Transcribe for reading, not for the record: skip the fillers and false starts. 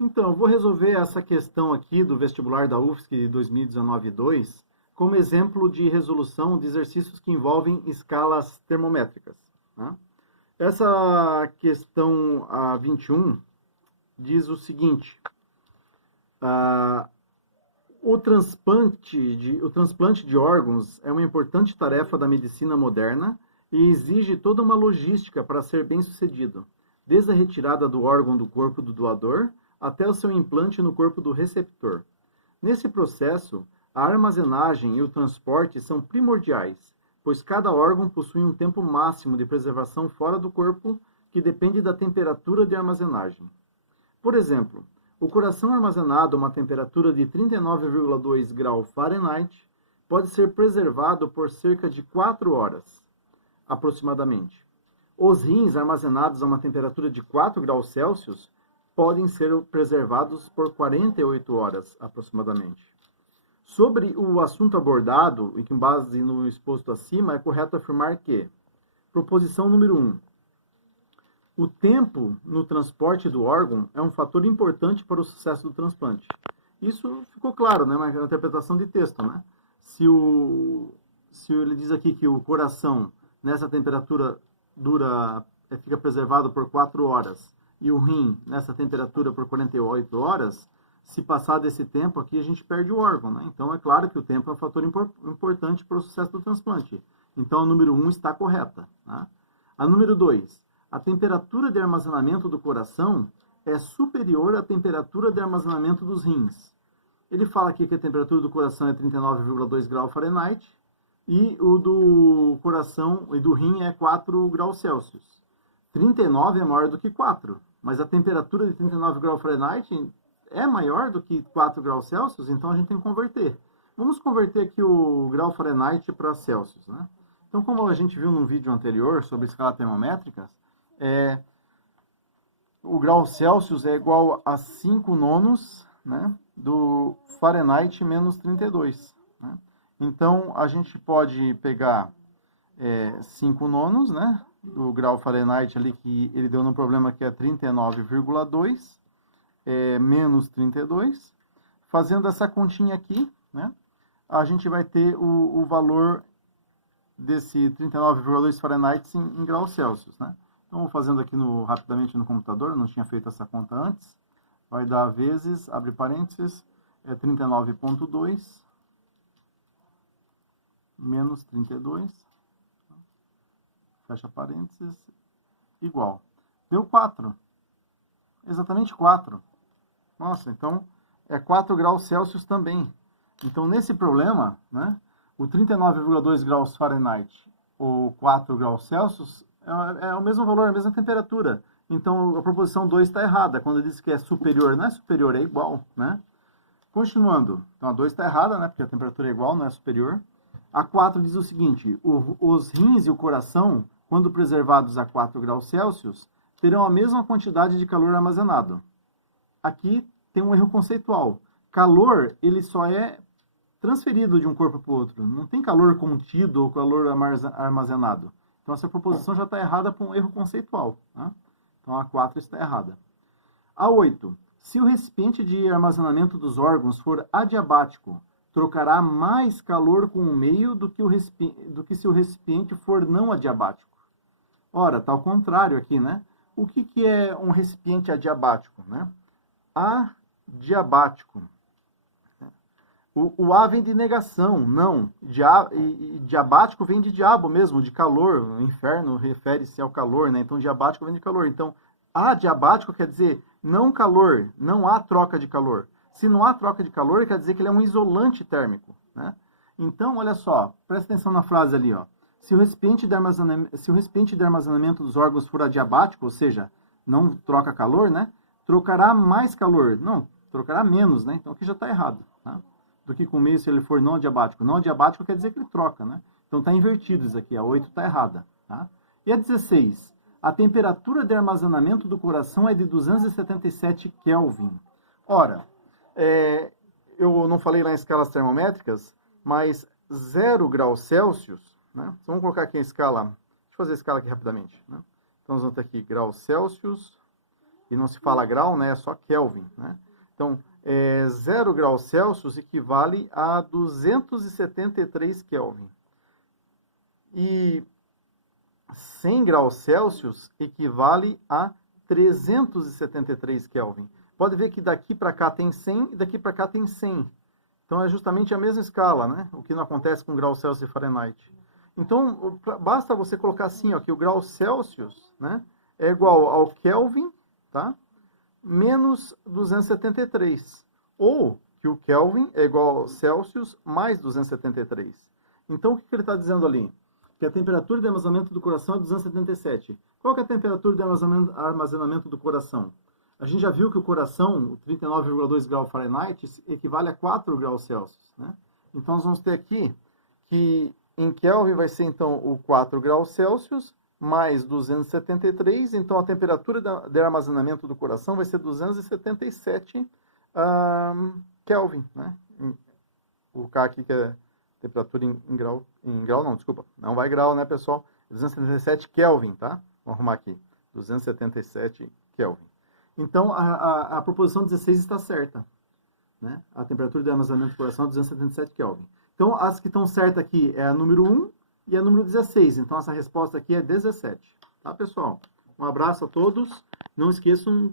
Então, eu vou resolver essa questão aqui do vestibular da UFSC 2019-2 como exemplo de resolução de exercícios que envolvem escalas termométricas, né? Essa questão a 21 diz o seguinte: ah, o transplante de órgãos é uma importante tarefa da medicina moderna e exige toda uma logística para ser bem-sucedido, desde a retirada do órgão do corpo do doador até o seu implante no corpo do receptor. Nesse processo, a armazenagem e o transporte são primordiais, pois cada órgão possui um tempo máximo de preservação fora do corpo que depende da temperatura de armazenagem. Por exemplo, o coração armazenado a uma temperatura de 39,2 graus Fahrenheit pode ser preservado por cerca de 4 horas, aproximadamente. Os rins armazenados a uma temperatura de 4 graus Celsius podem ser preservados por 48 horas, aproximadamente. Sobre o assunto abordado, e com base no exposto acima, é correto afirmar que, proposição número 1, o tempo no transporte do órgão é um fator importante para o sucesso do transplante. Isso ficou claro, né, na interpretação de texto, né? Se ele diz aqui que o coração, nessa temperatura, fica preservado por 4 horas, e o rim, nessa temperatura, por 48 horas, se passar desse tempo aqui, a gente perde o órgão, né? Então, é claro que o tempo é um fator importante para o sucesso do transplante. Então, a número 1 está correta, né? A número 2, a temperatura de armazenamento do coração é superior à temperatura de armazenamento dos rins. Ele fala aqui que a temperatura do coração é 39,2 graus Fahrenheit e o do coração e do rim é 4 graus Celsius. 39 é maior do que 4, mas a temperatura de 39 graus Fahrenheit é maior do que 4 graus Celsius, então a gente tem que converter. Vamos converter aqui o grau Fahrenheit para Celsius, né? Então, como a gente viu num vídeo anterior sobre escalas termométricas, o grau Celsius é igual a 5 nonos, né, do Fahrenheit menos 32. Né? Então, a gente pode pegar 5 nonos, né, do grau Fahrenheit ali, que ele deu no problema que é 39,2, menos 32. Fazendo essa continha aqui, né, a gente vai ter o valor desse 39,2 Fahrenheit em graus Celsius, né? Então, vou fazendo aqui rapidamente no computador, eu não tinha feito essa conta antes. Vai dar vezes, abre parênteses, 39,2 menos 32, fecha parênteses, igual. Deu 4. Exatamente 4. Nossa, então é 4 graus Celsius também. Então, nesse problema, né, o 39,2 graus Fahrenheit ou 4 graus Celsius é o mesmo valor, a mesma temperatura. Então, a proposição 2 está errada. Quando diz que é superior, não é superior, é igual, né? Continuando. Então, a 2 está errada, né? Porque a temperatura é igual, não é superior. A 4 diz o seguinte: os rins e o coração, quando preservados a 4 graus Celsius, terão a mesma quantidade de calor armazenado. Aqui tem um erro conceitual. Calor, ele só é transferido de um corpo para o outro. Não tem calor contido ou calor armazenado. Então, essa proposição já está errada por um erro conceitual. Né? Então, a 4 está errada. A 8. Se o recipiente de armazenamento dos órgãos for adiabático, trocará mais calor com o meio do que se o recipiente for não adiabático. Ora, está ao contrário aqui, né? O que é um recipiente adiabático? Né? Adiabático. O A vem de negação, não. Diabático vem de diabo mesmo, de calor. O inferno refere-se ao calor, né? Então, diabático vem de calor. Então, adiabático quer dizer não calor, não há troca de calor. Se não há troca de calor, quer dizer que ele é um isolante térmico, né? Então, olha só, presta atenção na frase ali, ó. Se o recipiente de armazenamento dos órgãos for adiabático, ou seja, não troca calor, né? Trocará mais calor. Não, trocará menos, né? Então, aqui já está errado, tá? Do que com meio se ele for não adiabático. Não adiabático quer dizer que ele troca, né? Então está invertido isso aqui, a 8 está errada. Tá? E a 16, a temperatura de armazenamento do coração é de 277 Kelvin. Ora, eu não falei lá em escalas termométricas, mas 0 graus Celsius, né? Então, vamos colocar aqui a escala, deixa eu fazer a escala aqui rapidamente. Né? Então nós vamos ter aqui graus Celsius, que não se fala grau, né? É só Kelvin, né? Então, 0 graus Celsius equivale a 273 Kelvin. E 100 graus Celsius equivale a 373 Kelvin. Pode ver que daqui para cá tem 100 e daqui para cá tem 100. Então é justamente a mesma escala, né? O que não acontece com graus Celsius e Fahrenheit. Então, basta você colocar assim, ó, que o grau Celsius, né, é igual ao Kelvin, tá? Menos 273. Ou que o Kelvin é igual ao Celsius mais 273. Então, o que ele está dizendo ali? Que a temperatura de armazenamento do coração é 277. Qual que é a temperatura de armazenamento do coração? A gente já viu que o coração, 39,2 graus Fahrenheit, equivale a 4 graus Celsius, né? Então, nós vamos ter aqui que em Kelvin vai ser, então, o 4 graus Celsius mais 273. Então, a temperatura de armazenamento do coração vai ser 277 Kelvin, né? O K aqui que é temperatura em grau não, desculpa. Não vai grau, né, pessoal? 277 Kelvin, tá? Vamos arrumar aqui. 277 Kelvin. Então, a proposição 16 está certa, né? A temperatura de armazenamento do coração é 277 Kelvin. Então, as que estão certas aqui é a número 1 e a número 16. Então, essa resposta aqui é 17. Tá, pessoal? Um abraço a todos. Não esqueçam